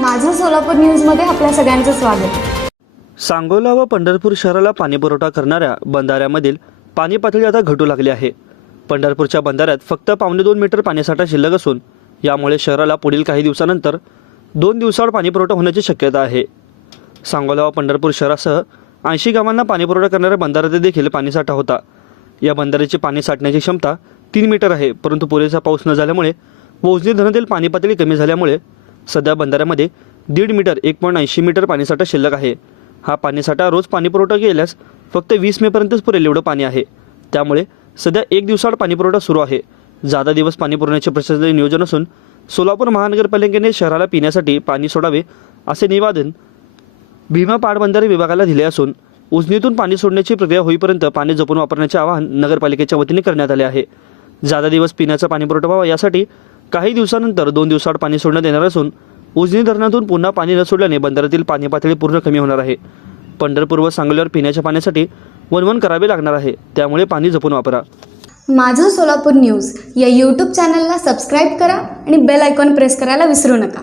माझं सोलापूर न्यूजमध्ये आपल्या सगळ्यांचं स्वागत. सांगोला व पंढरपूर शहराला पाणीपुरवठा करणाऱ्या बंधाऱ्यामधील पाणी पातळी आता घटू लागली आहे. पंढरपूरच्या बंधाऱ्यात फक्त पावणे दोन मीटर पाणीसाठा शिल्लक असून यामुळे शहराला पुढील काही दिवसानंतर दोन दिवसावर पाणीपुरवठा होण्याची शक्यता आहे. सांगोला व पंढरपूर शहरासह ऐंशी गावांना पाणीपुरवठा करणाऱ्या बंधाऱ्यात देखील पाणीसाठा होता. या बंधाऱ्याची पाणी साठण्याची क्षमता तीन मीटर आहे परंतु पुरेसा पाऊस न झाल्यामुळे व उजनी धरणातील पाणी पातळी कमी झाल्यामुळे सध्या बंधाऱ्यामध्ये दीड मीटर एक पॉईंट ऐंशी मीटर पाणीसाठा शिल्लक आहे. हा पाणीसाठा रोज पाणीपुरवठा केल्यास फक्त वीस मेपर्यंतच पुरेल एवढं पाणी आहे. त्यामुळे सध्या एक दिवसाआड पाणीपुरवठा सुरू आहे. जादा दिवस पाणी पुरवण्याचे प्रशासनाचे नियोजन असून सोलापूर महानगरपालिकेने शहराला पिण्यासाठी पाणी सोडावे असे निवेदन भीमा पाटबंधारे विभागाला दिले असून उजनीतून पाणी सोडण्याची प्रक्रिया होईपर्यंत पाणी जपून वापरण्याचे आवाहन नगरपालिकेच्या वतीने करण्यात आले आहे. जादा दिवस पिण्याचा पाणीपुरवठा व्हावा यासाठी काही दिवसानंतर दोन दिवसाआड पाणी सोडण्यात येणार असून उजनी धरणातून पुन्हा पाणी न सोडल्याने बंदरातील पाणी पातळी पूर्ण कमी होणार आहे. पंढरपूर व सांगलीवर पिण्याच्या पाण्यासाठी वनवन करावे लागणार आहे. त्यामुळे पाणी जपून वापरा. माझं सोलापूर न्यूज या यूट्यूब चॅनलला सबस्क्राईब करा आणि बेल आयकॉन प्रेस करायला विसरू नका.